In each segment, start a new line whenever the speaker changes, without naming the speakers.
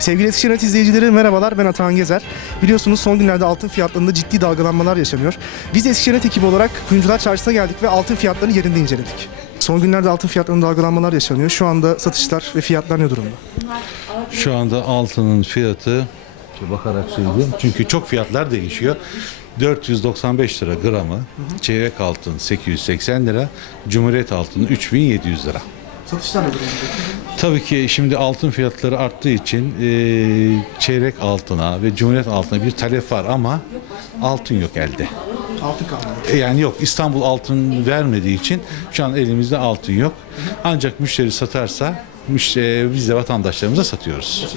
Sevgili Eskişehir izleyicileri merhabalar, ben Atahan Gezer. Biliyorsunuz son günlerde altın fiyatlarında ciddi dalgalanmalar yaşanıyor. Biz Eskişehir ekibi olarak Kuyumcular Çarşısı'na geldik ve altın fiyatlarını yerinde inceledik. Son günlerde altın fiyatlarında dalgalanmalar yaşanıyor. Şu anda satışlar ve fiyatlar ne durumda?
Şu anda altının fiyatı bakarak söyleyeyim çünkü çok fiyatlar değişiyor. 495 lira gramı, çeyrek altın 880 lira, Cumhuriyet altını 3700 lira.
Satışlar ne durumda?
Tabii ki şimdi altın fiyatları arttığı için çeyrek altına ve Cumhuriyet altına bir talep var ama altın yok elde.
Altın kalmadı.
Yani yok, İstanbul altın vermediği için şu an elimizde altın yok. Ancak müşteri satarsa biz de vatandaşlarımıza satıyoruz.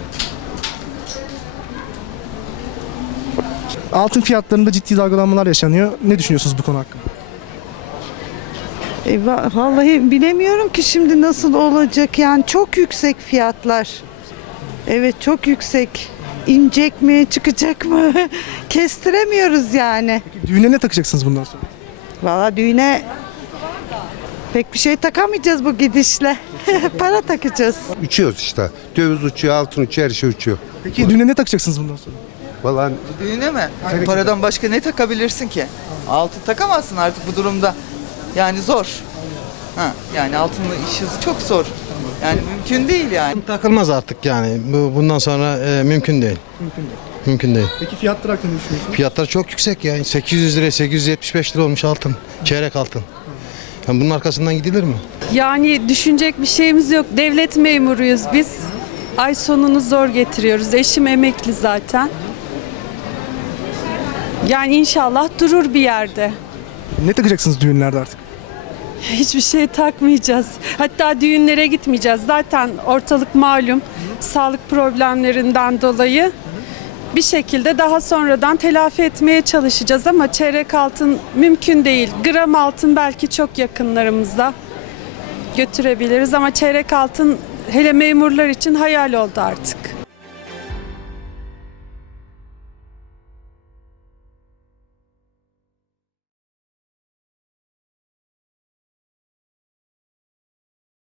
Altın fiyatlarında ciddi dalgalanmalar yaşanıyor. Ne düşünüyorsunuz bu konu hakkında?
Vallahi bilemiyorum ki şimdi nasıl olacak, yani çok yüksek fiyatlar. Evet, çok yüksek. İnecek mi, çıkacak mı? Kestiremiyoruz yani.
Düğüne ne takacaksınız bundan sonra?
Vallahi düğüne pek bir şey takamayacağız bu gidişle. Para takacağız.
Uçuyoruz işte. Döviz uçuyor, altın uçuyor, her şey uçuyor.
Peki düğüne ne takacaksınız bundan sonra?
Vallahi
Düğüne mi? Paradan başka ne takabilirsin ki? Altın takamazsın artık bu durumda. Yani zor. Yani altınla iş hızı çok zor. Yani mümkün değil yani.
Takılmaz artık yani. Bundan sonra mümkün değil. Mümkün değil.
Peki fiyatlar hakkında ne düşünüyorsunuz?
Fiyatlar çok yüksek yani. 800 lira, 875 lira olmuş altın. Çeyrek altın. Yani bunun arkasından gidilir mi?
Yani düşünecek bir şeyimiz yok. Devlet memuruyuz biz. Ay sonunu zor getiriyoruz. Eşim emekli zaten. Yani inşallah durur bir yerde.
Ne takacaksınız düğünlerde artık?
Hiçbir şey takmayacağız. Hatta düğünlere gitmeyeceğiz. Zaten ortalık malum sağlık problemlerinden dolayı bir şekilde daha sonradan telafi etmeye çalışacağız ama çeyrek altın mümkün değil. Gram altın belki çok yakınlarımızda götürebiliriz ama çeyrek altın hele memurlar için hayal oldu artık.